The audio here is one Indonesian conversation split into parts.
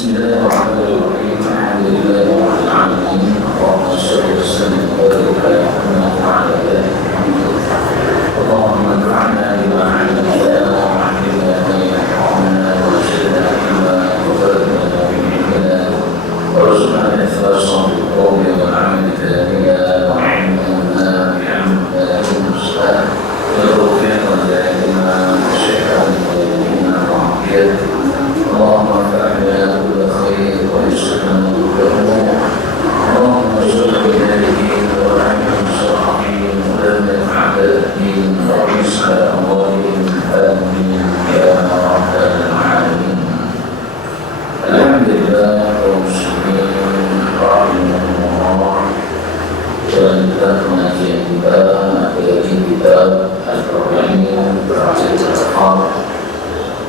بسم الله الرحمن الرحيم الحمد لله رب العالمين اللهم صل وسلم وبارك على محمد وعلى اله وصحبه اللهم انفعنا بما علمتنا وعلمنا ما ينفعنا وزدنا علما وبارك بعلمنا وارزقنا الاخلاص في القول والعمل ثانيا وعلمنا بعلمنا المصلح وتوفيقا دائما وشفاء دائما وعافيه اللهم انفعنا كل خير ويسرنا كل امور اللهم ارزقنا بالهدين ورحمه الصالحين ودمر اعداء الدين وارزق اموالهم امين يا رب العالمين. الحمد لله والمسلمين رحمهم الله. Dan kita mengaji kitab Al-Qur'an berhasil terhafal.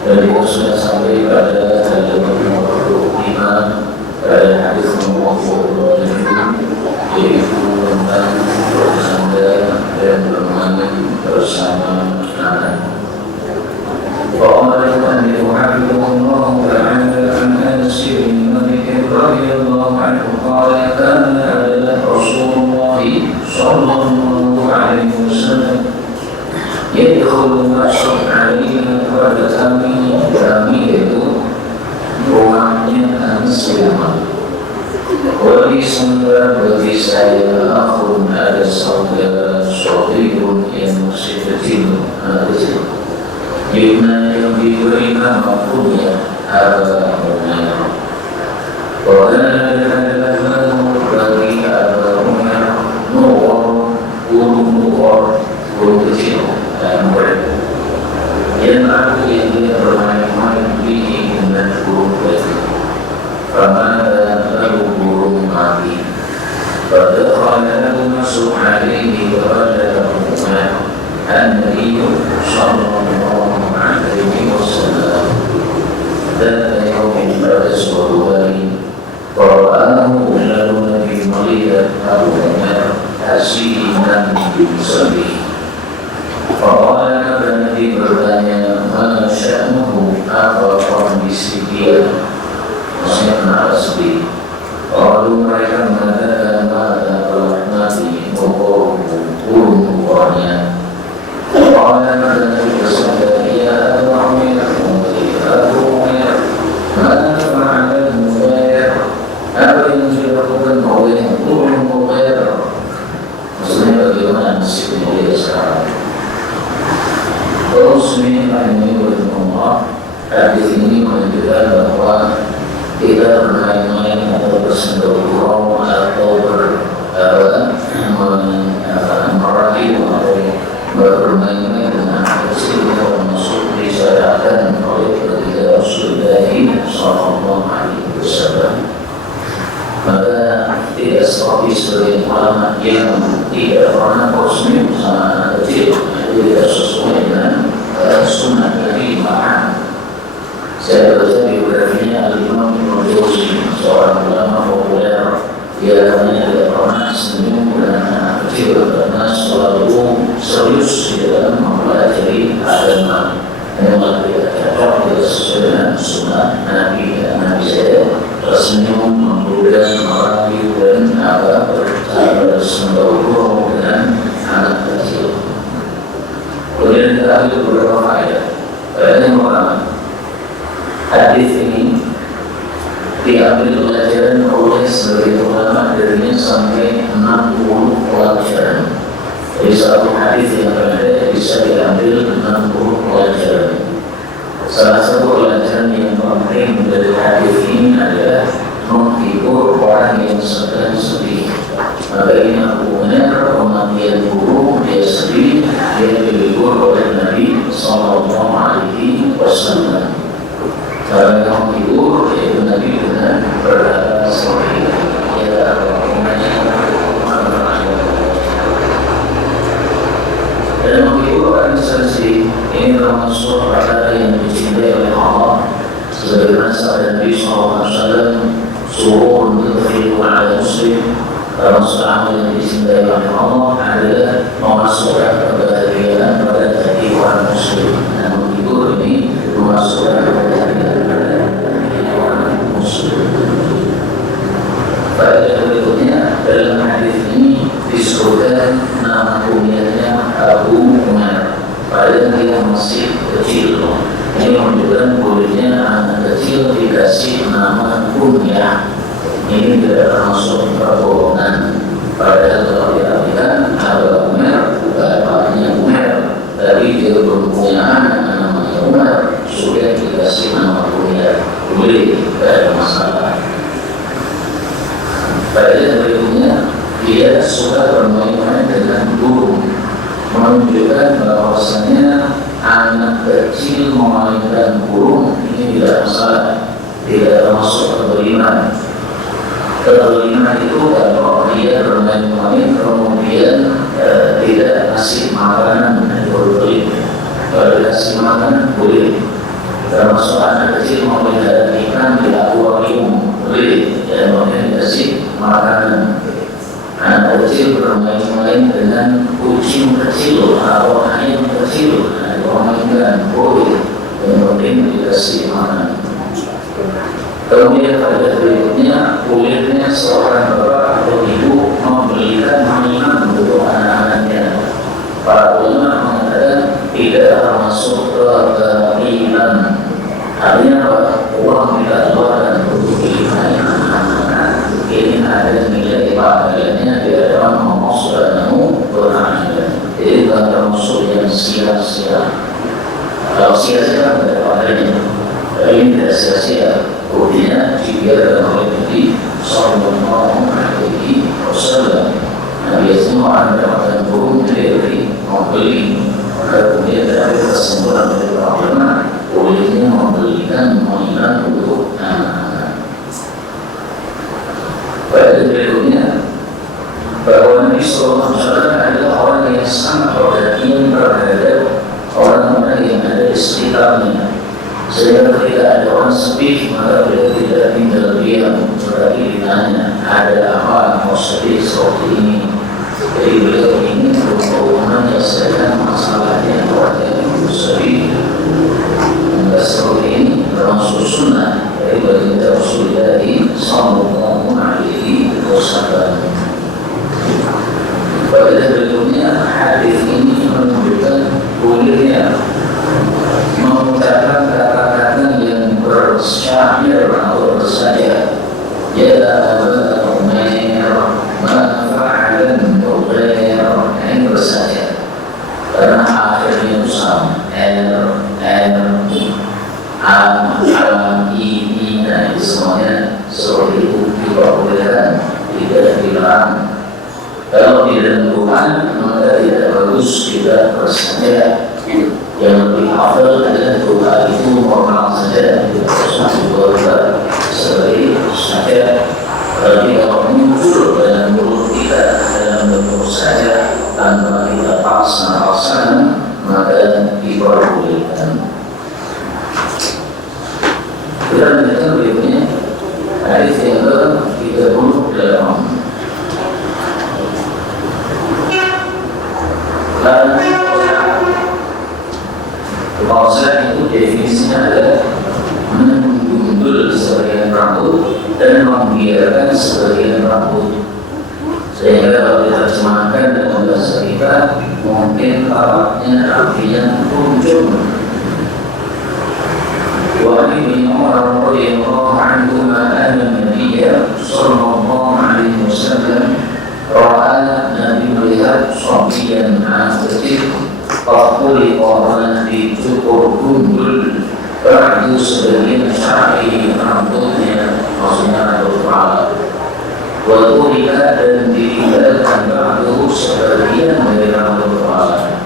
Dan kita sudah sampai pada halaman nomor 25 pada hadis nomor 27, yaitu tentang bersanda dan bermain bersama anak. Qala al-mu'allif rahimahullah ta'ala an Anas bin Malik radhiyallahu anhu qala kana Rasulullah sallallahu alaihi wasallam yadkhulu masuk alaihi pada kami itu rumahnya Anas bin Malik. Wali semula bagi saya akhun ada saudara sahibun yang masih kecil Ibna yang diberi nama kunyah Aba Umayyah. Adalah bagi Aba Umayyah Nuwar guru kecil dan murid yang aku yang dia bermain-main bihi dengan burung putih. Famada lalu burung mati. Fadakhala lahu masuk alaihi wa ala Umayyah an-Nabi sallallahu alaihi wasallam dan yawmin pada suatu hari Qara'ahu lalu Nabi melihat Abu Umayyah hasinan bisabi. Faqala Nabi bertanya, ma sya'nuhu, apa kondisi dia? Maksudnya asli. Lalu mereka mengatakan, mada telah mati burung-burungnya. Faqala Nabi bersabda, ya Abu Umayyah, mada fa'ala Umayyah, apa yang dilakukan oleh burung Umayyah? Maksudnya bagaimana nasibnya dia sekarang? Muslim rahimahullah, hadis ini menunjukkan bahwa kita bermain-main atau bersendau-gurau atau meraih atau bermain-main dengan kecil termasuk disyariatkan oleh baginda Rasulullah sallallahu alaihi wasallam. Maka tidak seperti sebagian ulama yang tidak pernah bersendau sama anak kecil, tidak sesuai dengan sunnah Nabi Muhammad. Saya baca biografinya Al-Imam Ibnu Jauzi, seorang ulama populer. Dia katanya tidak pernah senyum dengan anak kecil karena selalu serius di dalam mempelajari agama. Memang tidak cocok, tidak sesuai dengan sunnah Nabi. Nabi saya tersenyum, menggoda, merayu dan bersendau-gurau dengan anak kecil. Kemudian kita ambil beberapa faedah. Faedah yang pertama, hadis ini diambil pelajaran oleh sebagian ulama darinya sampai 60 pelajaran. Jadi satu hadis yang ada bisa diambil 60 pelajaran. Salah satu pelajaran yang penting dari hadis ini adalah menghibur orang yang sedang sedih. Maka ini Abu Umayyah kematian burung, dia sedih, dia dihibur oleh Nabi sallallahu alaihi wasallam. Cara yang menghibur yaitu Nabi dengan berkata seperti ya Abu Umayyah dan menghibur orang sedih ini termasuk perkara yang dicintai oleh Allah. Sebagaimana sabda Nabi sallallahu alaihi wasallam, sururun tudkhilu ala muslim, termasuk amal yang dicintai oleh Allah adalah memasukkan kebahagiaan pada hati orang muslim. Dan menghibur ini memasukkan kebahagiaan pada hati orang muslim. dalam hadis ini disebutkan nama kunyahnya Abu Umar, padahal dia masih kecil. Ini menunjukkan bolehnya anak kecil dikasih nama kunyah. Ini tidak termasuk perbohongan. Padahal kalau diartikan Abu Umar bapaknya Umar, tapi dia belum punya anak namanya Umar, sudah dikasih nama kunyah, boleh, tidak ada masalah. Pada berikutnya, dia suka bermain-main dengan burung, menunjukkan bahwasanya anak kecil memainkan burung ini tidak masalah, tidak termasuk kezaliman. Kezaliman itu kalau dia bermain-main kemudian tidak kasih makanan, itu boleh. Kalau dikasih makanan boleh. Termasuk anak kecil memelihara ikan di akuarium boleh, dan dikasih makanan. Anak kecil bermain-main dengan kucing kecil atau ayam kecil, dimainkan boleh, yang penting dikasih makanan. Kemudian pada berikutnya, bolehnya seorang bapak atau ibu membelikan mainan untuk anak-anaknya. Para ulama mengatakan tidak termasuk kezaliman. Artinya apa? Uang tidak keluarkan untuk beli mainan anak-anak. Ini ada nilai pahalanya di hadapan Allah Subhanahu wa Ta'ala. Jadi bukan termasuk yang sia-sia. Kalau sia-sia tidak ada pahalanya. Ini tidak sia-sia. Buktinya dibiarkan oleh Nabi Sallallahu Alaihi Wasallam. Nabi semua orang mendapatkan burung dari membeli. Kemudian ada kesimpulan dari para ulama, bolehnya membelikan mainan untuk anak-anak. Pada berikutnya, bahwa Nabi Sallallahu Alaihi Wasallam adalah orang yang sangat perhatian terhadap orang-orang yang ada di sekitarnya. Sehingga ketika ada orang sepi, maka beliau tidak tinggal diam, tetapi ditanya, ada apa mau sedih seperti ini? Jadi beliau ingin untuk menyelesaikan masalahnya keluarga yang sedih. Maka seperti ini termasuk sunnah dari baginda Rasulullah Sallallahu Alaihi Wasallam. Pada berikutnya, hadis ini menunjukkan bolehnya mengucapkan kata-kata yang bersyair atau bersaja. Ya Aba Umair, ma fa'alan Umair, ini bersaja. Karena akhirnya itu sama. Nah itu semuanya seperti itu diperbolehkan, tidak dilarang. Kalau ditentukan, maka tidak bagus kita bersaja. Yang lebih afdal adalah doa itu normal saja, tidak usah dibuat seperti saja. Tapi kalau muncul dalam mulut kita dalam bentuk saja tanpa kita paksa, maka diperbolehkan. Kita lanjutkan berikutnya, hadis yang ke-38. Bahwasanya itu definisinya adalah menggundul sebagian rambut dan membiarkan sebagian rambut. Sehingga kalau diterjemahkan dengan bahasa kita, mungkin artinya kunjung. Wa ini Umar radhiyallahu anhu anna Nabiya sallallahu alaihi wasallam ra'a Nabi melihat sabiyan anak kecil Fakuli orang dicukur gundul Ba'du sebagian syari rambutnya, maksudnya rambut kepala. Wal'ulika dan ditinggalkan ba'du sebagian dari rambut kepala.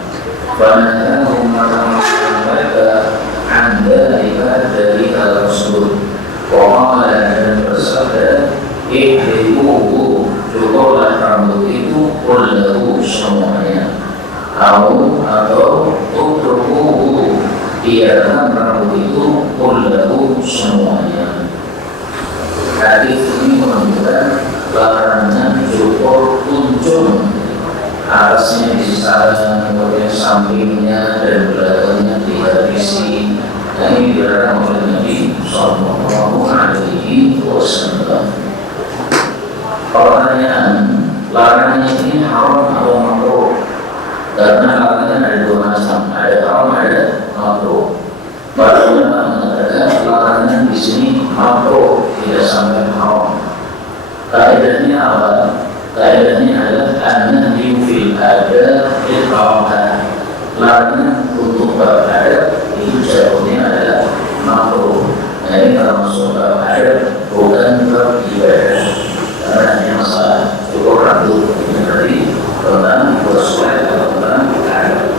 Fanatahu maka mereka anda ibadah dari hal tersebut. Wa'ala dan bersabda Ihribuhu, cukurlah rambut itu kullahu semuanya. Atau utrukuhu, biarkan rambut itu kullahu semuanya. Hadis ini menunjukkan larangan cukur kunjung, atasnya disaran, kemudian sampingnya dan belakangnya dihabisi. Dan ini dilarang oleh Nabi Sallallahu Alaihi Wasallam. Pertanyaan, larangan ini haram atau makruh. Karena larangan ada dua macam, ada haram, ada makruh. Para ulama mengatakan larangan di sini makruh, tidak sampai haram. Kaidahnya apa? Kaidahnya adalah an-nahyu fil adab iqamah. Larangan untuk bab adab itu jatuhnya adalah makruh. Nah, ini termasuk bab adab, bukan bab ibadah. Karena hanya masalah cukup ratu menjadi tentang sesuai atau tentang adab.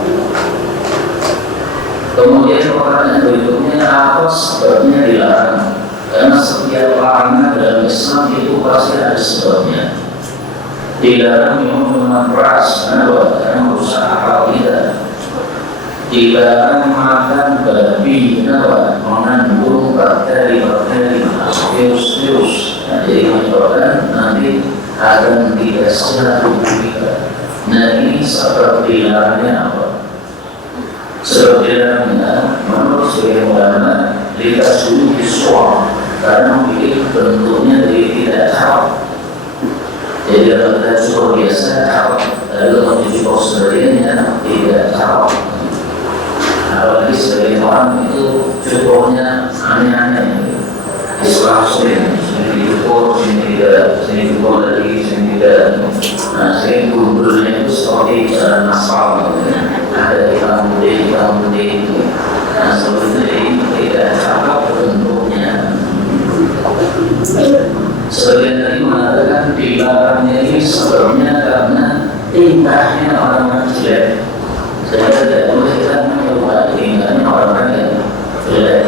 Kemudian pertanyaan berikutnya, apa sebabnya dilarang? Karena setiap larangan dalam Islam itu pasti ada sebabnya. Dilarang minum minuman keras, karena merusak akal kita. Dilarang makan babi, mengandung bakteri-bakteri, virus-virus, jadi menyebabkan nanti akan tidak sehat tubuh kita. Nah, ini sebab dilarangnya apa? Sebab dilarangnya menurut sebagian ulama dikasih visual karena mungkin bentuknya jadi tidak cakep. Jadi kalau kita cukur biasa cakep, lalu kalau dicukur sebagainya tidak cakep. Apalagi sebagian orang itu cukurnya aneh-aneh. Islam sini dicukur, sini tidak, sini dicukur lagi, sini tidak. Nah, sini gundulnya itu seperti jalan aspal. Ada hitam putih. Nah, seperti ini tidak cakep bentuknya. Sebagian dari mengatakan dilarangnya ini sebabnya karena tingkahnya orang jelek. Sehingga tidak boleh kita mencoba tingkahnya orang yang jelek.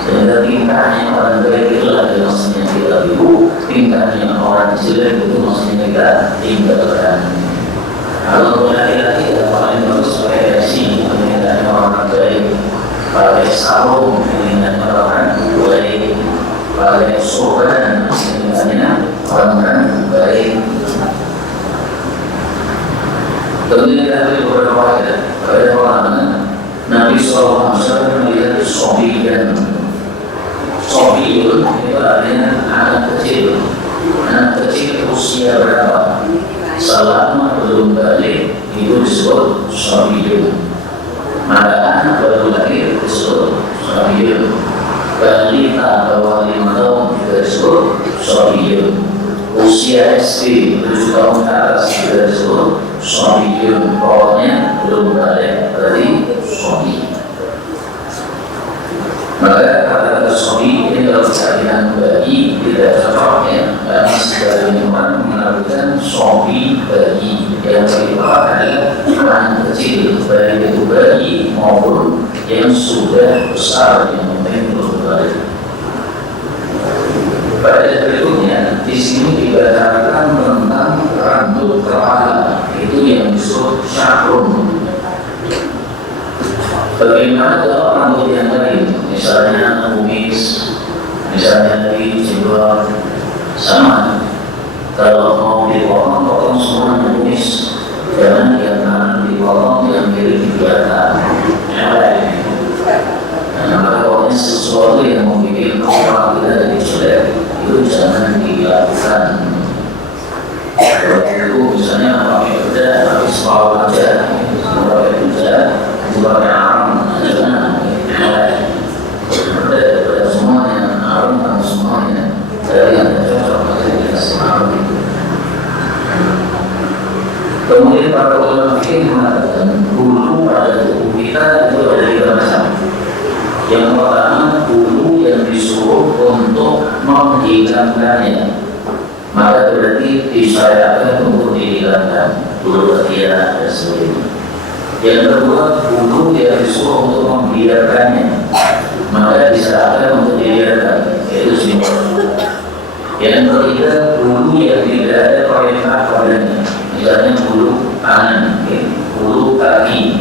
Sehingga tingkahnya orang baik itu adalah maksudnya kita ibu, tingkahnya orang jelek itu maksudnya kita tinggalkan. Kalau laki-laki yang paling bagus pakai dasi, tingkahnya orang baik, pakai sarung, tingkahnya orang baik, pakai sorban, tingkahnya orang baik. Kemudian dari beberapa ayat, pada orang Nabi SAW melihat sobian. Sobiun itu artinya anak kecil. Anak kecil usia berapa? Selama belum balik itu disebut sobiun. Maka anak baru lahir disebut sobiun. Balita bawah 5 tahun juga disebut sobiun. Usia SD 7 tahun ke atas juga disebut sobiun. Pokoknya belum balik berarti sobi. Maka kata sobi ini kalau kalian bagi tidak cocok ya, karena sebagian orang menarikkan sobi bagi yang kedua adalah anak kecil, baik itu bayi maupun yang sudah besar yang penting belum balik. Pada berikutnya di sini dikatakan tentang rambut kepala itu yang disebut syakrun. Bagaimana kalau rambut yang lain, misalnya kumis, misalnya di jenggot, sama. Kalau mau dipotong, potong semua kumis. Jangan yang kanan dipotong, yang kiri dibiarkan. Nah, maka pokoknya sesuatu yang membuat kepala kita jadi jelek, itu jangan dilakukan. Kalau itu misalnya pakai bedah, pakai sepau aja, pakai bedah, pakai arang, jangan. Pada semuanya, arang semuanya dari yang cocok dengan arang itu. Kemudian para ulama fikih mengatakan bulu pada tubuh kita itu ada 3 macam. Yang pertama bulu yang disuruh untuk menghilangkannya, maka berarti disyariatkan untuk dihilangkan bulu ketiak dan sebagainya. Yang kedua bulu yang disuruh untuk membiarkannya, maka disyariatkan untuk dibiarkan, yaitu simbol. Yang ketiga bulu yang tidak ada perintah padanya, misalnya bulu tangan, bulu kaki,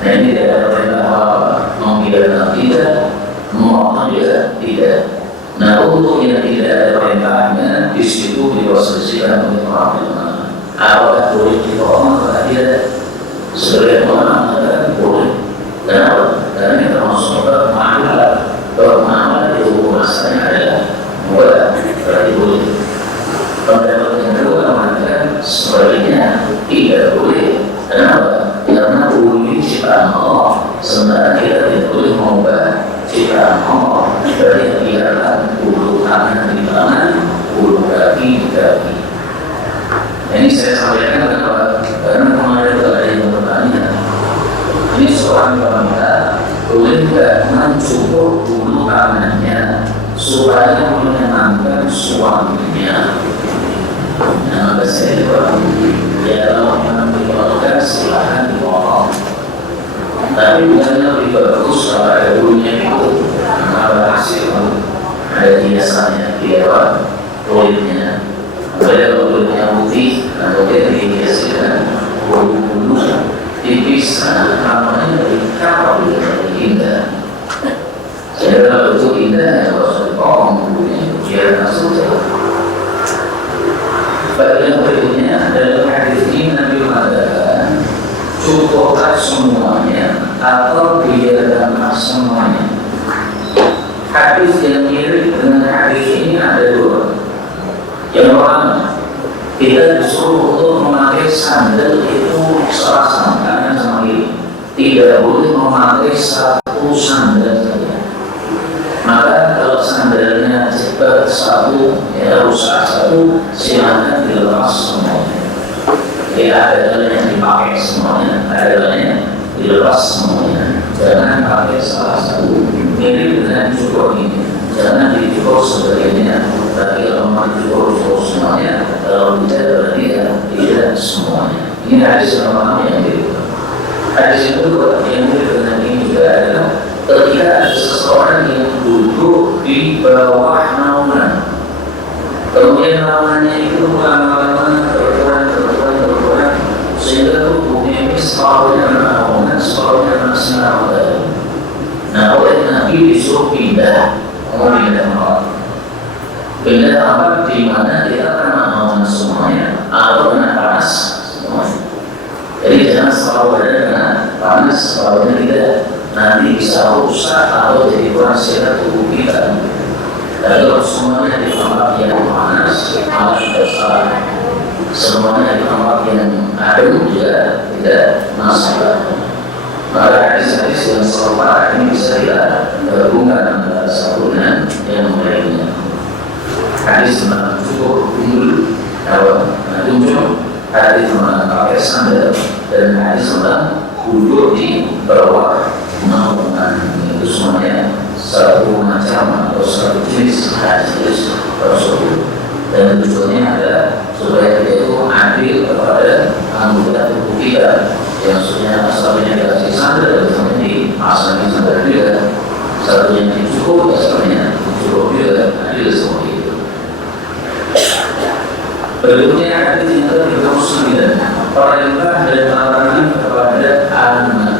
nah ini tidak ada perintah apa-apa, membiarkan tidak, memotong juga tidak. Nah untuk yang tidak ada perintahnya, di situ diposisikan oleh orang ulama. Apakah boleh dipotong atau tidak? Sebagian ulama mengatakan boleh. Kenapa? Karena ini termasuk bermakna. Bermakna itu masalahnya adalah boleh, berarti boleh. Pendapat yang kedua mengatakan sebenarnya kita tidak boleh mengubah ciptaan Allah. Berarti biarlah ulu tangan di tangan, ulu kaki di kaki. Ini saya sampaikan kenapa? Karena kemarin ada yang bertanya, ini seorang wanita boleh nggak mencukur ulu tangannya supaya menyenangkan suaminya? Nah, maka saya bilang, ya kalau memang diperlukan silahkan dipotong. Tapi bukannya lebih bagus kalau ada bulunya itu, ada hasil, ada hiasannya, dia kulitnya. Ada kulitnya putih, atau dia dihiaskan bulu-bulu tipis, namanya lebih kapal, lebih indah. Jadi kalau itu indah, ya harus dipotong bulunya, biar langsung jauh. Bagian berikutnya dalam hadis ini Nabi mengatakan cukuplah semuanya atau biarkanlah semuanya. Hadis yang mirip dengan hadis ini ada dua. Yang pertama, kita disuruh untuk memakai sandal itu serasa kanan sama kiri. Tidak boleh memakai satu sandal saja. Maka kalau sandalnya cepat satu, ya rusak satu, silakan dilepas semuanya. Ya ada yang dipakai semuanya, ada yang dilepas semuanya. Jangan pakai salah satu. Mirip dengan cukur ini, jangan dicukur sebagainya. Tapi kalau mau dicukur semuanya, kalau tidak berarti ya tidak semuanya. Ini hadis yang pertama yang mirip. Hadis yang kedua yang mirip dengan ini juga adalah ketika ada seseorang yang duduk di bawah naungan, kemudian naungannya itu lama-lama berkurang sehingga tubuhnya ini separuhnya naungan, separuhnya masih naungan. Nah, oleh Nabi disuruh pindah, pindah tempat di mana dia kena naungan semuanya atau kena panas semuanya. Jadi jangan selalu ada dengan panas, separuhnya tidak. Nanti bisa rusak atau jadi kurang sehat tubuh kita. Dan kalau semuanya di tempat yang panas, malah tidak salah. Semuanya di tempat yang adem juga tidak masalah. Maka hadis-hadis yang serupa ini bisa kita gabungkan antara satu dan yang lainnya. Hadis tentang cukur dulu, tunjuk, hadis tentang pakai sandal, dan hadis tentang duduk di bawah naungan. Itu semuanya satu macam atau satu jenis hadis tersebut, dan tujuannya adalah supaya kita itu adil kepada anggota tubuh kita yang sudah asalnya dikasih sandal, asalnya dipasang sandal juga, satunya dicukup, asalnya dicukup juga, adil semua itu. Berikutnya hadis yang ke-39, perintah dan larangan kepada anak.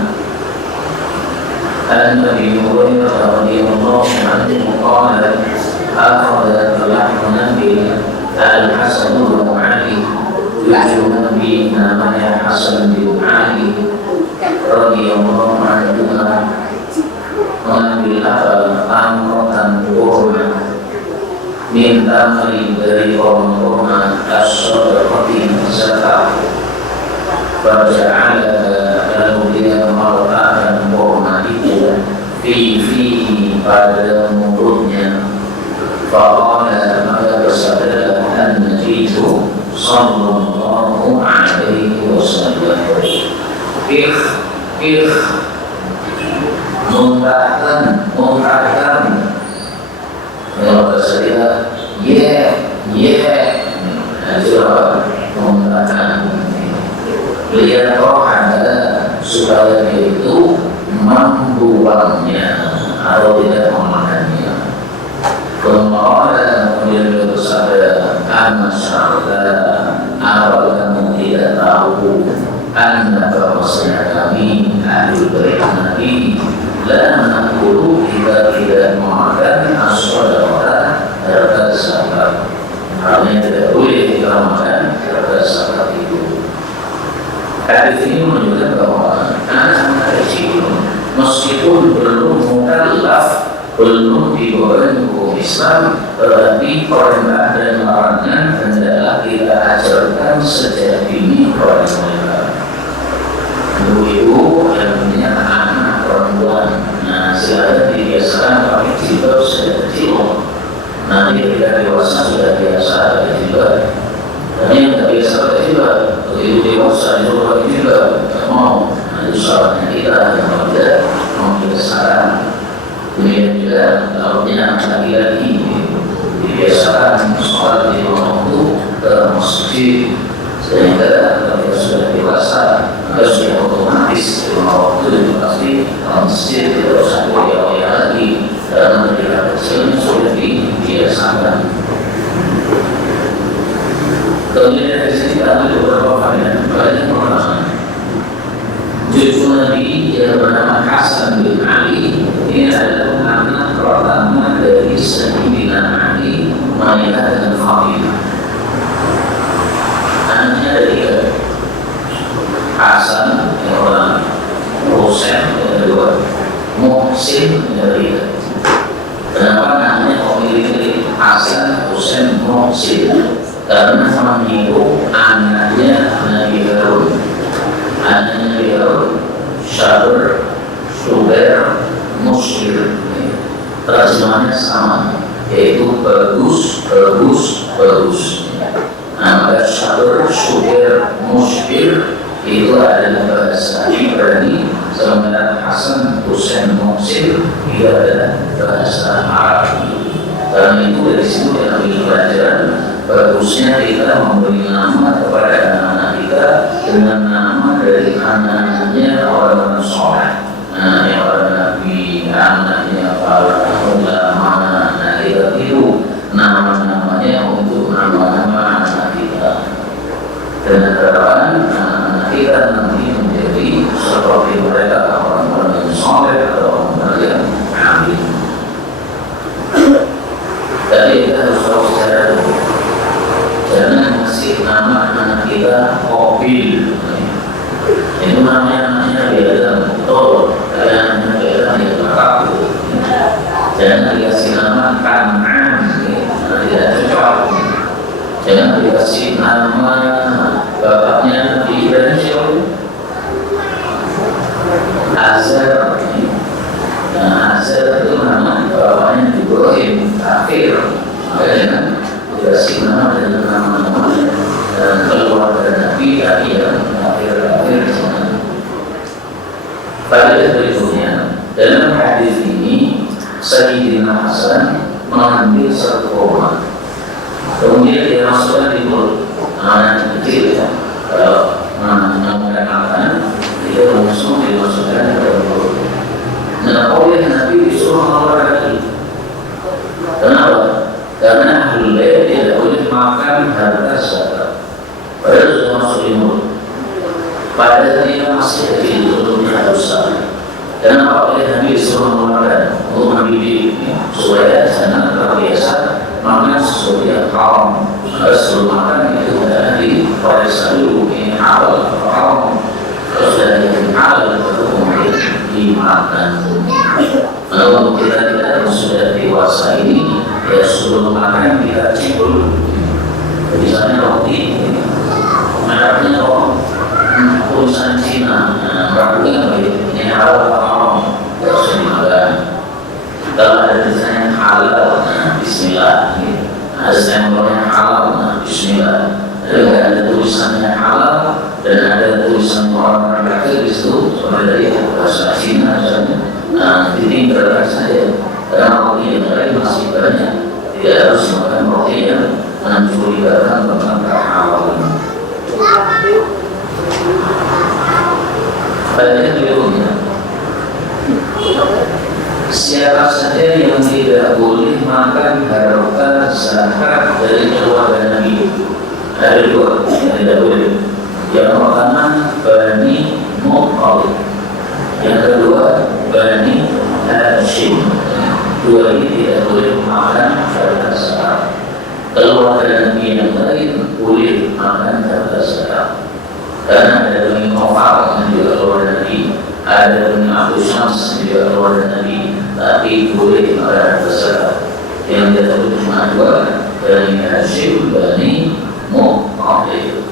An-Nabi Muhammad radhiyallahu anhu qala akhadha al-lahmana bi al-Hasan wa Ali cucu Nabi namanya Hasan bin Ali radhiyallahu anhu mengambil amrotan kurma minta dari kurma as-sadaqati zakat faja'ala lalu dia meletakkan kurma itu fi pada mulutnya. Faqala maka bersabda an-Nabi sallallahu alaihi wasallam, muntahkan kalau bahasa dia muntahkan. Lihat rohana supaya dia itu membuangnya atau tidak memakannya. Kemudian bersabda, awal kamu tidak tahu anda bahwasanya kami ahli bait Nabi la naqulu kita tidak memakan as-sadaqah harta zakat. Artinya tidak boleh kita makan harta zakat itu. Hadis ini menunjukkan bahwa anak-anak kecil meskipun belum mukallaf, belum dibawa hukum Islam, tetapi perintah dan larangan hendaklah kita ajarkan sejak dini kepada mereka. Ibu-ibu yang punya anak perempuan. Nah, silakan dibiasakan pakai jilbab sejak kecil. Nanti ketika dewasa sudah biasa pakai jilbab. Dan yang tidak biasa pakai jilbab, begitu dewasa disuruh pakai jilbab, tidak mau. Nah, itu salahnya kita yang tidak mau kita saran. Kemudian juga lautnya laki-laki dibiasakan sholat di waktu ke masjid, sehingga kalau sudah dewasa maka sudah otomatis di waktu itu pasti masjid tidak usah goyah-goyah lagi, karena ketika kecilnya sudah dibiasakan. Kemudian dari sini kita ambil beberapa varian. Varian pertama, cucu Nabi yang bernama Hasan bin Ali, ini adalah anak pertama dari Sayyidina Ali, Ma'ilah dan Fatimah. Anaknya ada tiga, Hasan yang pertama, Husain yang kedua, Muhsin yang ketiga. Kenapa namanya memilih Hasan, Husain, Muhsin? Karena sama itu anaknya Nabi Harun. Anaknya Nabi Harun, Syabr, Syubair, Musyir. Terjemahannya sama, yaitu bagus, bagus, bagus. Nah, maka Syabr, Syubair, Musyir itu adalah bahasa Ibrani, sementara Hasan, Husain, Muhsin itu adalah bahasa Arab. Karena itu dari situ yang kami pelajaran, bagusnya kita memberi nama kepada anak-anak kita dengan nama dari anak-anaknya orang-orang soleh. Nah, yang orang Nabi, anaknya para ulama, anak kita itu nama-namanya untuk nama-nama anak kita. Dengan harapan anak-anak kita nanti menjadi seperti mereka, orang-orang yang soleh atau orang-orang yang alim. Jadi kita harus tahu secara jangan ngasih nama anak kita Qabil. Itu namanya anaknya biasa betul, anaknya biasa yang terkaku. Jangan dikasih nama Kan'an, tidak cocok. Jangan dikasih nama bapaknya di Ibrahim, Azar. Nah, Azar itu nama bapaknya Ibrahim, akhir. Makanya dikasih nama dengan nama-nama dan keluarga Nabi yang akhir-akhir zaman. Pada berikutnya, dalam hadis ini Sayyidina Hasan mengambil satu kurma, kemudian dia masukkan di mulut anak kecil ya. Kalau mengambil makan, dia langsung dimasukkan ke mulut. Nah, oleh Nabi disuruh mengeluarkan lagi. Kenapa? Karena ahlul bait tidak boleh makan harta zakat. Padahal sudah masuk di mulut. Padahal dia masih kecil, belum besar. Kenapa oleh Nabi disuruh mengeluarkan untuk mendidik supaya jangan terbiasa makan sesuatu yang haram. Sebelum makan itu adalah diperiksa dulu ini halal atau haram. Kalau sudah jadi halal baru kemudian dimakan. Kalau kita tidak sudah dewasa ini, ya sebelum makan kita cek dulu. Misalnya roti, mereknya kok tulisan Cina, berarti ini halal atau haram, harus dimakan. Kalau ada tulisannya halal, Bismillah. Ada stempelnya halal, Bismillah. Kalau ada tulisannya halal dan ada tulisan orang kafir di situ, seperti dari bahasa Cina misalnya, ditinggalkan saja. Karena roti yang lain masih banyak, tidak harus makan roti yang mencurigakan tentang kehalalan. Banyak berikutnya, siapa saja yang tidak boleh makan harta zakat dari keluarga Nabi? Ada dua yang tidak boleh. Yang pertama Bani Muttalib, yang kedua Bani Hashim. Dua ini tidak boleh makan harta zakat. Keluarga Nabi yang lain boleh makan harta zakat. Karena ada Bani Nawfal yang juga keluarga Nabi, ada Bani Abdul Syams yang juga keluarga Nabi, tapi boleh makan harta zakat. Yang tidak boleh cuma dua, Bani Hashim, Bani Muttalib.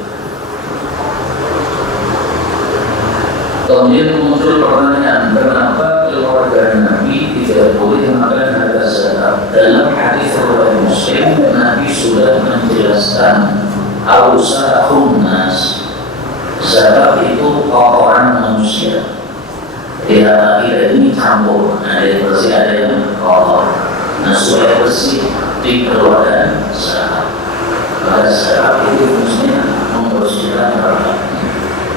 Kemudian muncul pertanyaan, kenapa keluarga Nabi tidak boleh makan harta zakat? Dalam hadis riwayat Muslim, Nabi sudah menjelaskan awsahun nas. Zakat itu kotoran manusia. Di harta kita ini campur, ada yang bersih, ada yang kotor. Nah, supaya bersih dikeluarkan zakat. Maka zakat itu fungsinya membersihkan harta.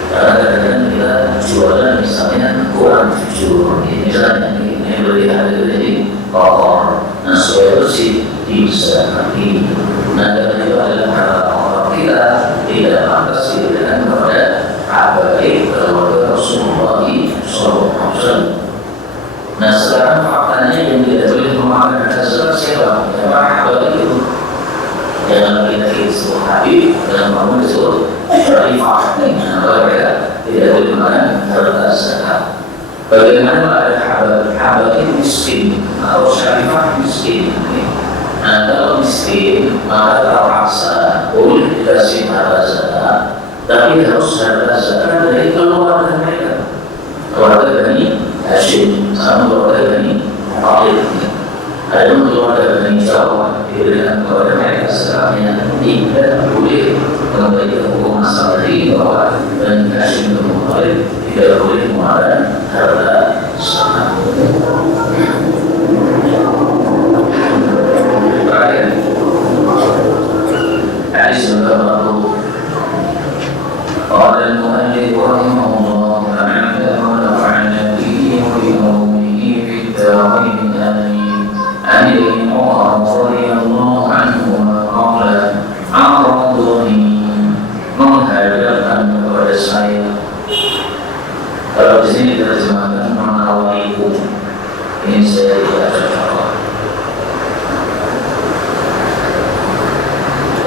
Kadang-kadang kita jualan misalnya kurang jujur, misalnya ini beli harga jadi kotor, nah supaya bersih disakati. Nah karena itu adalah harta kotor kita tidak pantas diberikan kepada habaib keluarga Rasulullah SAW. Nah sekarang faktanya yang tidak boleh memakan harta zakat siapa? Ya habaib itu. Jangan kita disebut Habib dalam bangun disebut Rifah. Nah, mereka tidak boleh makan harta zakat. Bagaimana ada habaib miskin atau syarifah miskin? Nah, kalau miskin maka terpaksa boleh dikasih harta zakat, tapi harus harta zakat dari keluarga mereka, keluarga Bani Hashim sama keluarga Bani Khalid. Ada keluarga Bani Jawa diberikan kepada mereka zakatnya tidak boleh. Kembali ke hukum asal tadi bahwa Bani Hashim dan Khalid tidak boleh mengeluarkan harta zakat. Terakhir, hadis nomor 40. Qala al-mu'allif rahimahullah ta'ala wa nafa'ana bihi wa bi ulumuhi fid darain amin. عن ابن عمر رضي الله عنهما قال عرضني menghadapkan kepada saya. Kalau di sini diterjemahkan menawariku, ini saya tidak cocok.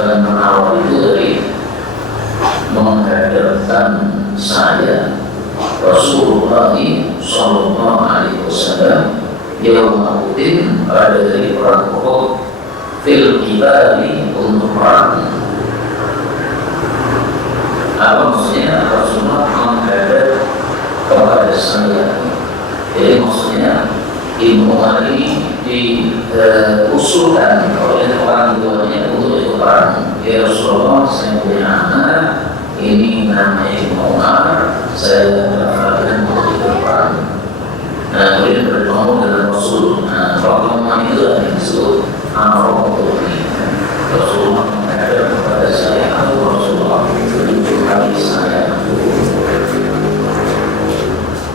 Dan menawar itu dari menghadapkan saya Rasulullah Sallallahu Alaihi Wasallam Yawma'udin pada dari perang Uhud fil qitali untuk perang. Apa maksudnya? Rasulullah menghadap kepada saya. Jadi maksudnya ilmu ini diusulkan oleh orang tuanya untuk ikut perang. Ya Rasulullah, saya punya anak, ini namanya Ibnu Umar, saya daftarkan untuk ikut perang. Nah, kemudian bertemu dengan Rasul. Nah, pertemuan itu yang disebut Ar-Rabbani. Rasulullah menghadap kepada saya, atau Rasulullah menunjuk kami saya.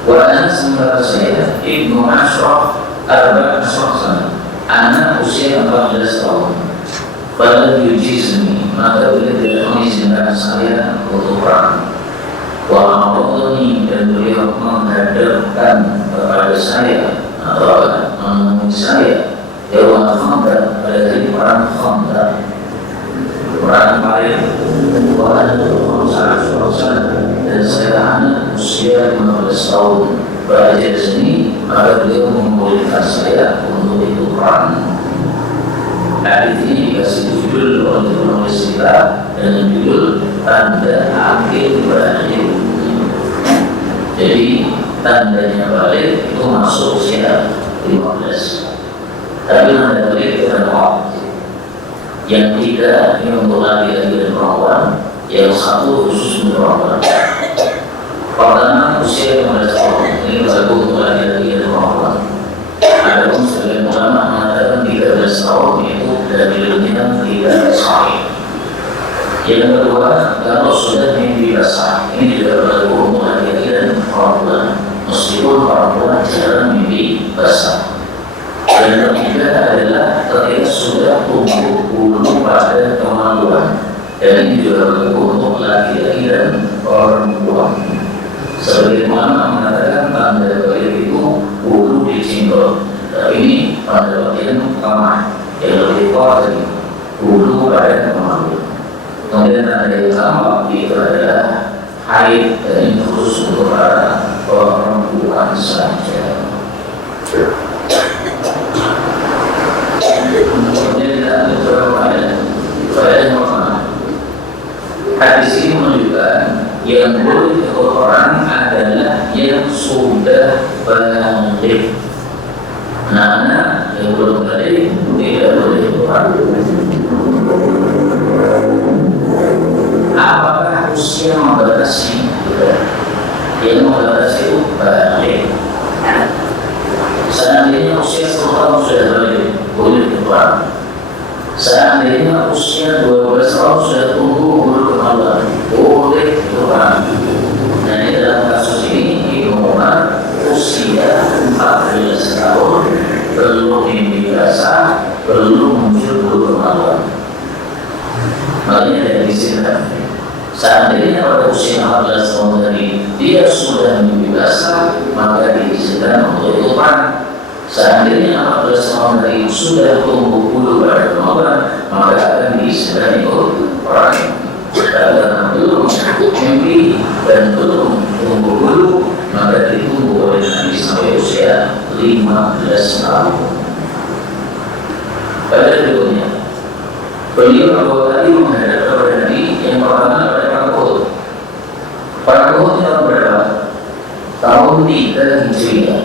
Wa ana sementara saya Ibnu Ashraf Arba' Ashraf, anak usia 14 tahun. Pada yujizni, maka beliau tidak mengizinkan saya untuk perang. Wa a'udhani, dan beliau menghadapkan kepada saya atau menemui saya Yawma Khandaq, pada hari perang Khandaq, perang Parit. Wa dan saya anak usia 15 tahun. Pada sini maka beliau membolehkan saya untuk ikut perang. Hadis ini dikasih judul oleh penulis kita dengan judul tanda akhir berakhir. Jadi tandanya balik itu masuk usia 15. Tapi tanda balik bukan waktu. Yang tiga ini untuk laki-laki dan perempuan, yang satu khusus untuk perempuan. Pertama usia 15 tahun, ini berlaku untuk laki-laki dan perempuan. Ada pun sebagian ulama mengatakan 13 tahun itu dalilnya tidak sahih. Yang kedua, kalau sudah mimpi basah, ini juga berlaku untuk laki-laki dan perempuan, meskipun perempuan jarang mimpi basah. Dan ketiga adalah ketika sudah tumbuh bulu pada kemaluan, dan ini juga berlaku untuk laki-laki dan perempuan. Sebagian ulama mengatakan tanda balik itu bulu di jenggot, tapi ini pada bagian kemah yang lebih kuat dari bulu pada kemaluan. Kemudian ada yang sama itu adalah haid, dan ini khusus untuk para perempuan saja. Kemudian kita beberapa yang pertama, hadis ini menunjukkan yang boleh ikut orang adalah yang sudah balik. Anak-anak yang belum balik tidak boleh keluar. Apakah usia membatasi? Yang membatasi itu balik. Seandainya usia 10 tahun sudah balik, boleh keluar. Seandainya usia 12 tahun sudah tumbuh bulu kemaluan, boleh keluar. Nah, ini dalam kasus ini Ibnu Umar usia 14 tahun belum mimpi basah, belum muncul bulu kemaluan. Makanya dari sini seandainya pada usia 14 tahun tadi dia sudah mimpi basah, maka diizinkan untuk keluar. Seandainya 14 tahun tadi sudah tumbuh bulu pada kemaluan, maka akan diizinkan ikut orang. Karena belum mimpi dan belum tumbuh bulu, maka ditunggu oleh Nabi sampai usia 15 tahun. Pada berikutnya, beliau dua kali menghadap kepada Nabi. Yang pertama pada Pakut. Pakut tahun berapa? Tahun 3 Hijriah.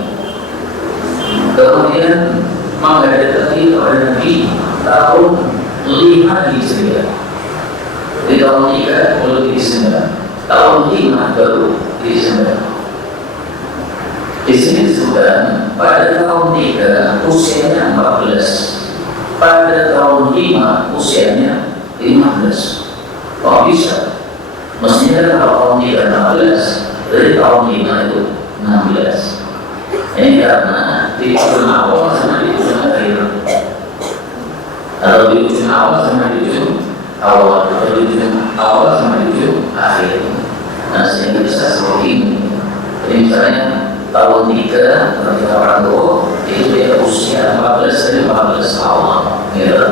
Kemudian menghadap lagi kepada Nabi tahun 5 Hijriah. Di tahun 3 belum diizinkan, tahun 5 baru diizinkan. Di sini disebutkan pada tahun 3 usianya 14, pada tahun 5 usianya 15. Kok bisa? Mestinya kalau tahun 3 16, dari tahun 5 itu 16. Ini karena di ujung awal sama di ujung akhir. Atau di ujung awal sama di ujung awal, atau di ujung awal sama di ujung akhir. Nah, sehingga bisa seperti ini. Jadi misalnya tahun 3 ketika orang tua itu dia usia 14 dari 14 tahun, gitu.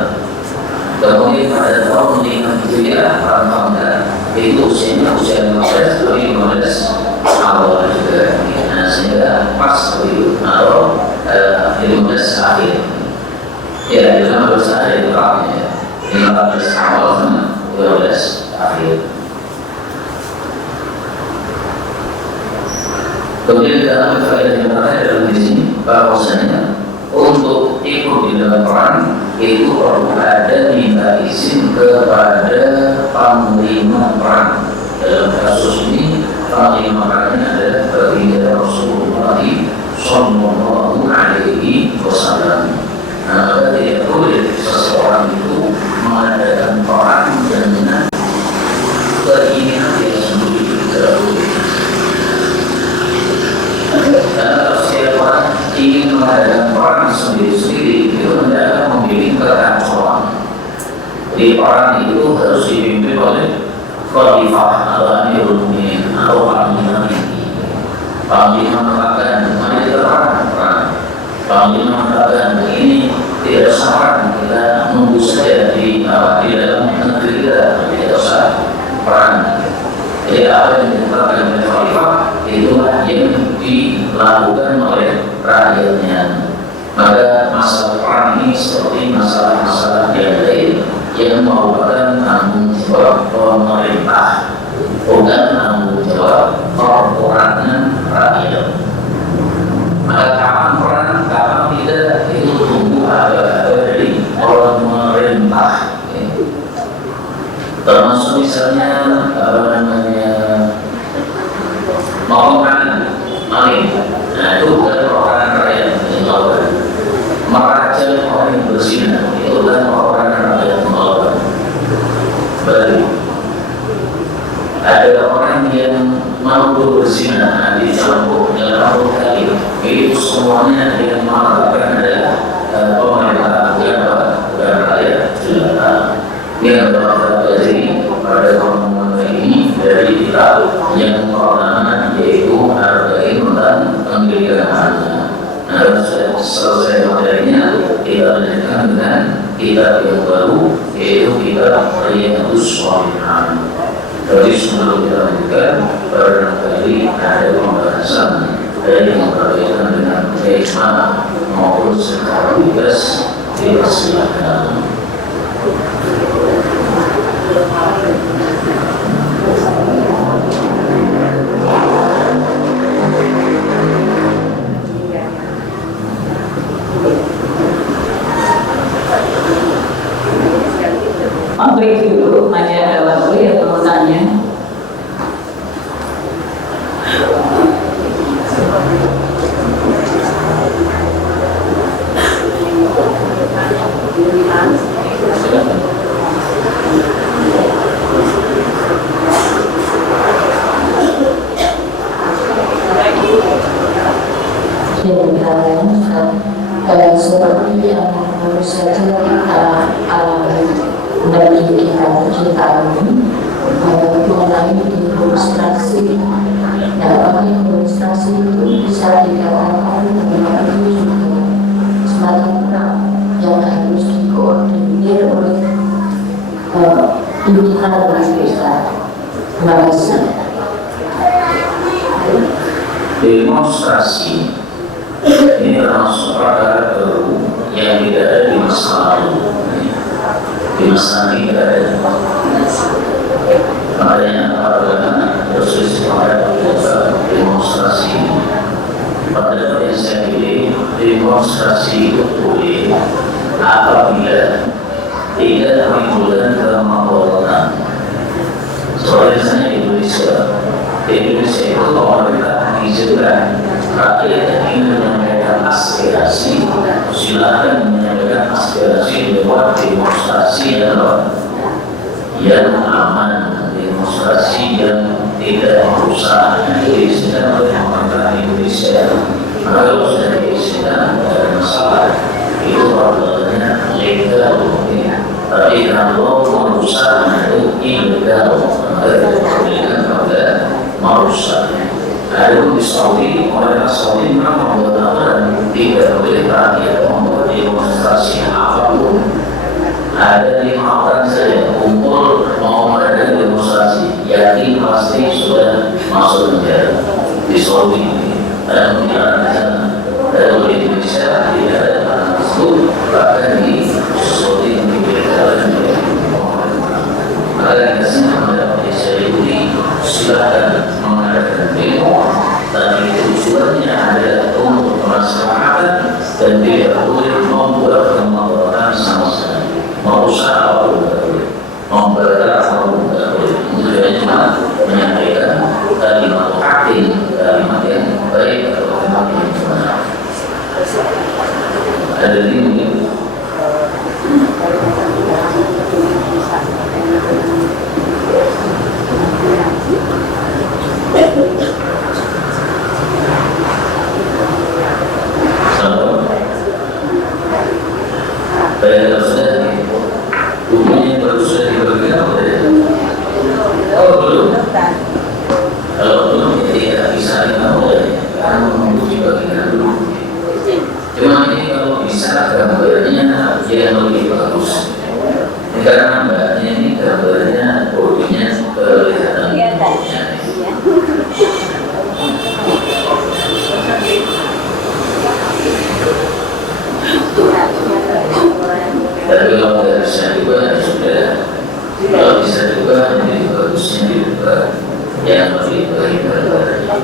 Kemudian pada tahun 5 Hijriah orang bangga itu usianya usia 15 dari 15 awal juga. Nah, sehingga pas begitu atau 15 akhir. Ya, 15 akhir itu ramai. 15 awal sama 12 akhir. Kemudian dalam faedah yang terakhir dalam di sini bahwasanya untuk ikut di dalam perang itu perlu ada minta izin kepada panglima perang. Dalam kasus ini panglima perangnya adalah baginda Rasulullah Sallallahu Alaihi Wasallam. Maka tidak boleh seseorang itu mengadakan perang dengan keinginan dia sendiri, tidak boleh. Karena siapa ingin mengadakan perang sendiri-sendiri itu tidak akan memiliki kekacauan. Jadi perang itu harus dipimpin oleh Khalifah Amirul Mukminin atau panglima tinggi. Panglima mengatakan mari kita perang. Panglima mengatakan ini tidak usah kita nunggu saja di dalam negeri kita, tidak usah perang. Jadi apa yang dilakukan oleh Khalifah itulah yang dilakukan oleh rakyatnya. Maka masalah perang ini seperti masalah-masalah yang lain yang merupakan tanggung jawab pemerintah, bukan tanggung jawab perorangan rakyat. Maka kapan perang, kapan tidak itu tunggu apa dari pemerintah. Termasuk misalnya mau maling, nah itu bukan perorangan rakyat, itu merajal orang yang berzina, itu bukan perorangan rakyat, balik. Ada orang yang mau berzina di campur dalam kali itu semuanya yang melakukan adalah pemerintah, bukan rakyat. Yang terjadi pada pertemuan ini dari kitab yang pertama yaitu Arba'in tentang pendirian. Nah, selesai materinya kita lanjutkan dengan kitab yang baru yaitu kitab Riyadhus Shalihin. Jadi sebelum kita lanjutkan, barangkali ada pembahasan yang berkaitan dengan tema maupun secara lugas dipersilakan. seperti yang harus saja kita alami dari kita ini mengenai ilustrasi. Dalam ilustrasi itu bisa dikatakan mengenai juga semacam yang harus dikoordinir oleh pimpinan kita. Terima kasih. Demonstrasi ini termasuk perkara baru yang tidak ada di masa lalu. Di masa ini tidak ada. Makanya para berselisih pada demonstrasi. Pada yang saya pilih, demonstrasi itu boleh apabila tidak menimbulkan kemaslahatan. Soalnya misalnya di Indonesia itu pemerintah mengizinkan rakyat yang ingin menyampaikan aspirasi, silakan menyampaikan aspirasi lewat demonstrasi yang aman, demonstrasi yang tidak merusak. Diizinkan oleh pemerintah Indonesia. Maka kalau sudah diizinkan, tidak ada masalah. Itu perbuatannya legal. Tapi kalau merusak itu ilegal, maka diberikan pada merusak. Ada di Saudi, pemerintah Saudi memang membuat aturan tidak boleh rakyat membuat demonstrasi apapun. Ada 5 orang saja kumpul mau mengadakan demonstrasi, yakin pasti sudah masuk penjara di Saudi. Dan penjara di sana. Dan di Indonesia tidak ada hal tersebut, bahkan di Saudi yang diberitakan oleh pemerintah. Maka yang kesini mendapat Yahudi silakan mengadakan demo, tapi tujuannya adalah untuk kemaslahatan dan tidak boleh membuat kemaslahatan sama sekali. Merusak apapun tidak boleh, membakar apapun tidak boleh. Tujuannya cuma menyampaikan kalimat hakim, kalimat yang baik atau kalimat yang benar. Ada ini. Baik, sudah bukunya baru sudah diberikan kalau belum tidak bisa karena menunggu dibagikan dulu. Cuma ini kalau bisa gambarnya yang lebih bagus. Karena mbaknya ini gambarnya bodinya kelihatan bodinya. Tapi kalau tidak bisa juga sudah. Kalau bisa juga jadi bagusnya dibuka yang lebih baik gambarnya.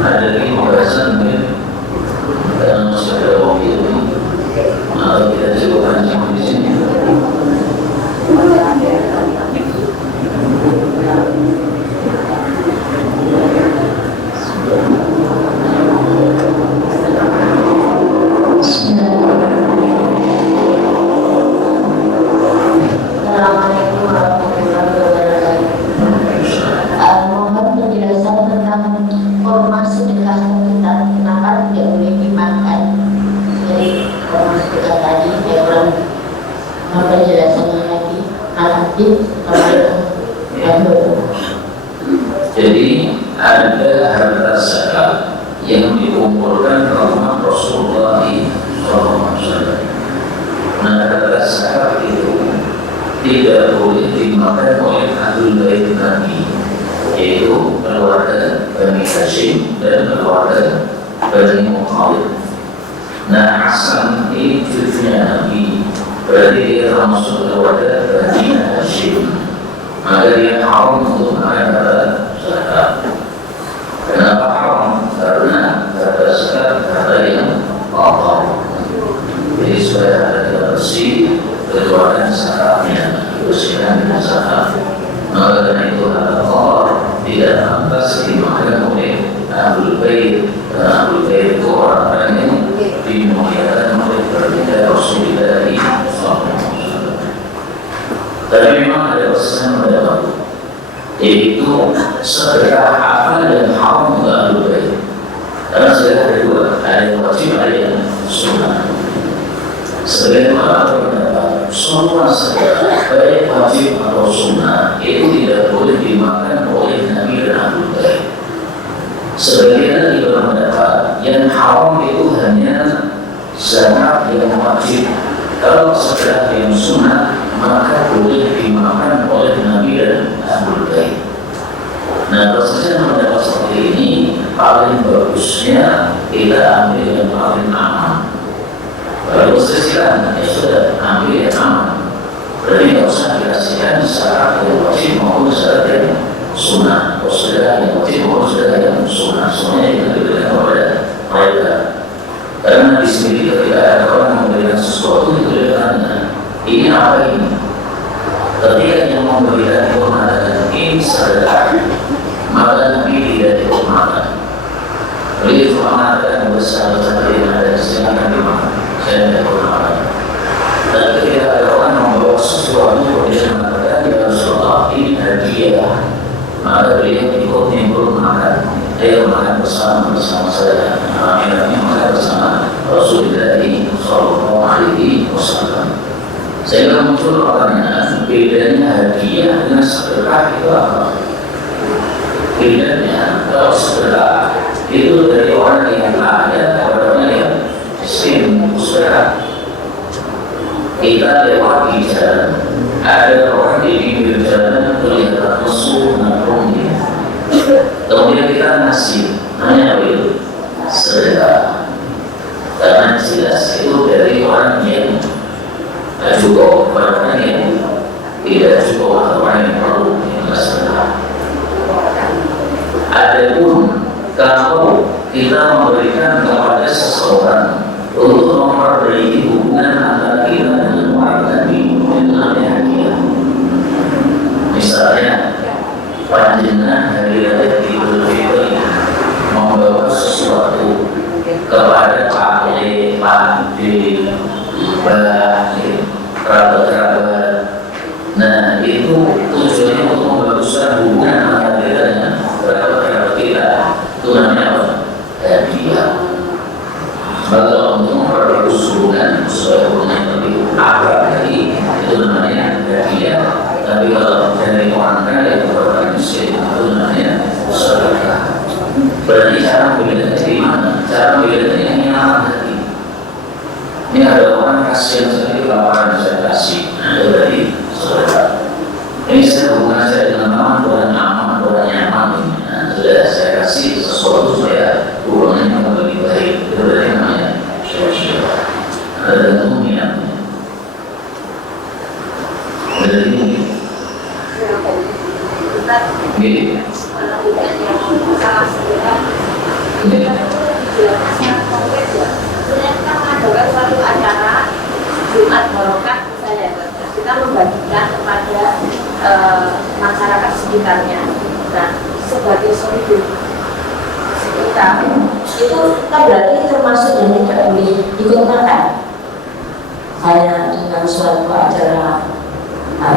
Ada lagi pembahasan yang masih ada waktu ini. Kita cukupkan sampai di sini. Jadi ada harta zakat yang dikumpulkan oleh Rasulullah SAW. Nah, harta zakat itu tidak boleh dimakan oleh Ahlul Bait Nabi, yaitu keluarga Bani Hashim dan keluarga Bani Muttalib. Nah, Hasan ini cucunya Nabi, berarti dia termasuk keluarga Bani Hashim. Maka dia haram untuk makan harta zakat. Kenapa haram? Karena harta zakat harta yang kotor. Jadi supaya harta tidak bersih, keluarkan zakatnya, bersihkan dengan zakat. Maka karena itu harta kotor tidak pantas dimakan oleh Ahlul Bait. Karena Ahlul Bait itu orang-orang yang dimuliakan oleh baginda Rasulullah SAW. Tapi memang ada pesan mendalam, yaitu sedekah apa yang haram untuk Ahlul Bait. Karena sedekah ada dua, ada yang wajib, ada yang sunnah. Sebagai para pendapat, semua sedekah baik wajib atau sunnah itu tidak boleh dimakan oleh Nabi dan Ahlul Bait. Sebagian dari pendapat yang haram itu hanya zakat yang wajib. Kalau sedekah yang sunnah maka boleh dimakan oleh Nabi dan Ahlul Bait. Nah, prosesnya mendapat seperti ini paling bagusnya kita ambil yang paling aman. Kalau prosesnya ya sudah ambil yang aman. Berarti tidak usah dikasihkan syarat yang wajib maupun syarat yang sunnah. Sedekah yang wajib maupun sedekah yang sunnah, semuanya yang diberikan kepada mereka. Karena di sini ketika ada orang memberikan sesuatu itu dia tanya, ini apa ini? Ketika yang memberikan itu mengatakan ini sedekah, maka Nabi tidak dimakan. Beliau cuma mengatakan besar-besar yang ada silakan dimakan. Saya tidak makan. Dan ketika ada orang membawa sesuatu dia mengatakan ya Rasulullah ini hadiah, maka beliau ikut nimbul makan. Dia makan bersama saya. Kami makan bersama Rasulullah SAW. Sehingga muncul pertanyaan, bedanya hadiah dengan sedekah itu apa? Bedanya kalau sedekah itu dari orang yang kaya kepada orang yang miskin. Sedekah kita lewat di jalan, ada orang di pinggir jalan kelihatan lesu nongkrongnya. Kemudian kita ngasih, namanya apa itu? Sedekah. Karena jelas itu dari orang yang cukup, orang yang tidak cukup atau orang yang perlu yang sedekah. Adapun kalau kita memberikan kepada seseorang untuk memperbaiki hubungan antara kita dengan orang tadi, itu namanya hadiah. Misalnya panjenengan hari raya Idul Fitri membawa sesuatu kepada Pak D, Pak D, Mbak, kerabat-kerabat. Nah, itu tujuannya untuk membaguskan hubungan antara kita dengan kerabat-kerabat kita. Itu namanya apa? Hadiah. Maka untuk memperbagus hubungan supaya hubungan lebih akrab lagi, itu namanya hadiah. Tapi kalau dari orang kaya kepada orang miskin, itu namanya sedekah. Berarti cara membedakannya di mana? Cara membedakannya yang nyaman hati. Ini ada orang kasihan sekali laporan saya kasih, nah itu berarti sedekah. Ini saya hubungan saya dengan teman, orang aman, orang nyaman. Nah, sudah saya kasih sesuatu supaya hubungannya lebih baik. Itu berarti namanya sedekah. Ada tentu niatnya. Jadi ini. Ini. Kita mengadakan suatu acara Jumat Barokah misalnya, kita membagikan kepada masyarakat sekitarnya. Nah, sebagai solidir sekitar Itu kan berarti termasuk yang tidak boleh ikut makan. Saya dengan suatu acara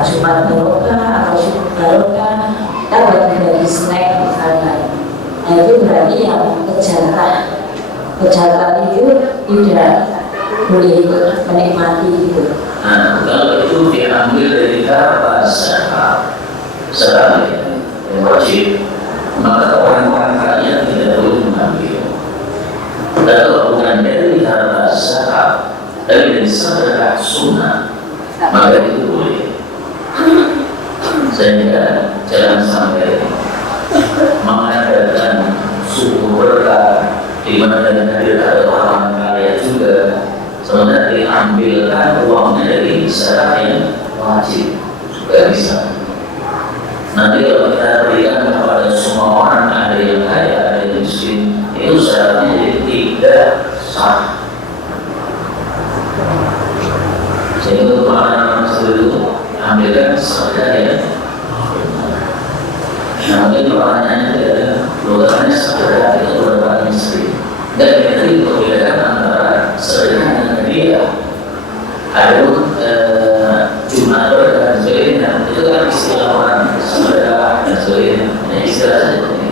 Jumat Barokah atau Syukur Barokah, kita bagi-bagi snack misalnya. Nah itu berarti yang kejahatan itu tidak boleh ikut menikmati itu. Nah, kalau itu diambil dari harta zakat yang wajib, maka orang-orang kaya tidak boleh mengambil. Dan kalau bukan dari harta zakat, dari sedekah sunnah, maka itu boleh. Sehingga jangan sampai mengadakan suku berkah di mana ada orang kaya juga sebenarnya ambilkan uangnya dari zakat yang wajib supaya bisa. Nanti kalau kita berikan kepada semua orang, ada yang kaya, ada yang miskin, itu zaratnya jadi tidak sah. Jadi untuk anak-anak seperti itu ambilkan saja ya. Nah mungkin pertanyaannya adalah logarannya saudara itu berapa istri. Dan itu membedakan antara saudara dengan dia. Ada pun Jumat dan sebagainya itu kan istilah orang saudara dan sebagainya. Ini istilah saja ini.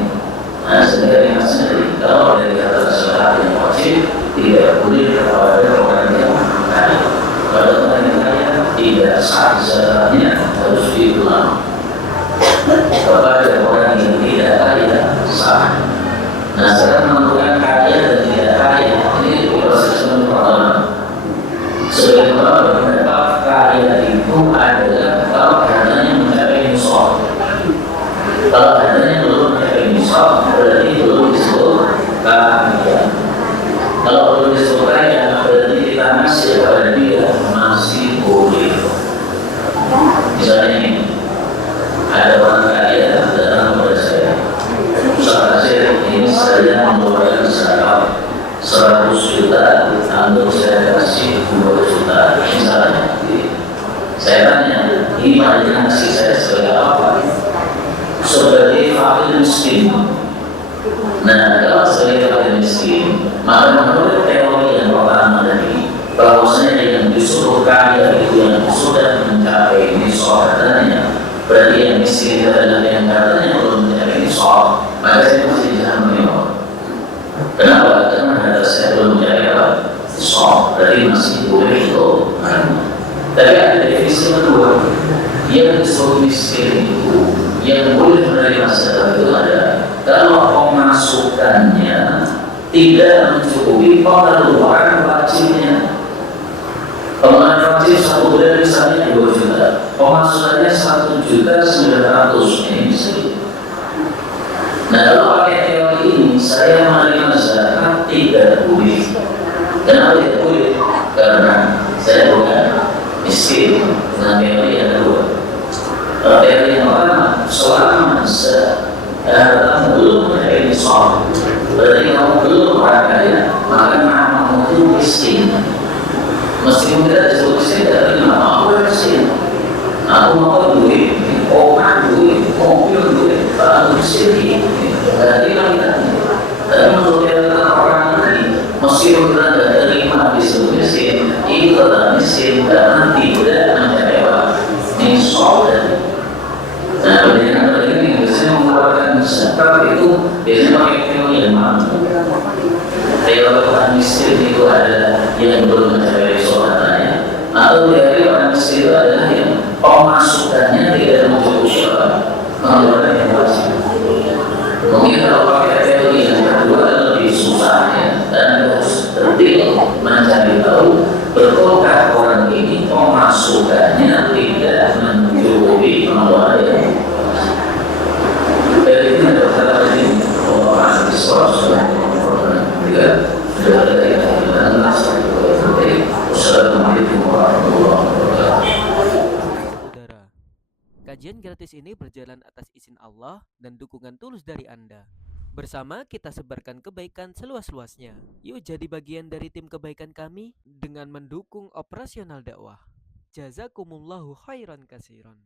Nah sendiri yang sendiri kalau dari kata saudara yang wajib tidak boleh kepada orang yang kaya. Pada orang yang kaya tidak sah zaratnya, harus diulang. Kepada orang yang tidak kaya sah. Nah sekarang menentukan kaya dan tidak kaya ini proses pertama. Sebagaimana berpendapat kaya itu adalah kalau hartanya mencapai nisab. Kalau hartanya belum mencapai nisab berarti belum disebut kaya. Kalau belum disebut kaya berarti kita masih pada dia masih boleh. Misalnya ini ada orang kaya datang kepada saya, Ustaz, ini saya mengeluarkan zakat 100 juta, untuk saya kasih 2 juta, misalnya. Saya tanya, ini pandangan kasih saya sebagai apa? Sebagai fakir miskin. Nah, kalau sebagai fakir miskin, maka menurut teori yang pertama tadi, bahwasanya yang disuruh kaya itu yang sudah mencapai nisab hartanya, berarti yang miskin adalah yang hartanya belum mencapai nisab, maka saya masih jangan menolak. Kenapa? Karena harta saya belum mencapai apa? Nisab, berarti masih boleh itu. Tapi ada definisi kedua, yang disebut miskin itu, yang boleh menerima zakat itu ada kalau pemasukannya tidak mencukupi pengeluaran wajibnya. Pengeluaran wajib 1 bulan misalnya 2 juta, pemasukannya 1.900.000 ini miskin. Nah kalau pakai teori ini saya menerima zakat tidak boleh. Kenapa tidak boleh? Karena saya bukan miskin. Dengan teori yang kedua, teori yang pertama, selama harta belum mencapai nisab, berarti kamu belum orang kaya, maka kamu itu miskin. Meskipun tidak disebut miskin, tapi aku miskin. Aku mau duit, orang duit, mobil duit, aku miskin. Berarti kita tapi menurut orang tadi, meskipun kita tidak terima disebut miskin, itu adalah miskin karena tidak mencapai nisab. Nah, pendidikan ini biasanya mengeluarkan zakat itu biasanya pakai teori yang mana? Teori orang miskin itu adalah yang belum mencapai nisabnya, atau teori orang miskin itu adalah yang pemasukannya tidak mencukupi pengeluaran yang wajib. Mungkin kalau pakai teori yang kedua lebih susah ya, dan harus detail mencari tahu betulkah orang ini pemasukannya tidak mencukupi pengeluaran yang dari ini ada kata ini orang Islam sudah ada yang Assalamualaikum warahmatullahi wabarakatuh. Saudara, kajian gratis ini berjalan atas izin Allah dan dukungan tulus dari Anda. Bersama kita sebarkan kebaikan seluas-luasnya. Yuk jadi bagian dari tim kebaikan kami dengan mendukung operasional dakwah. Jazakumullahu khairan katsiran.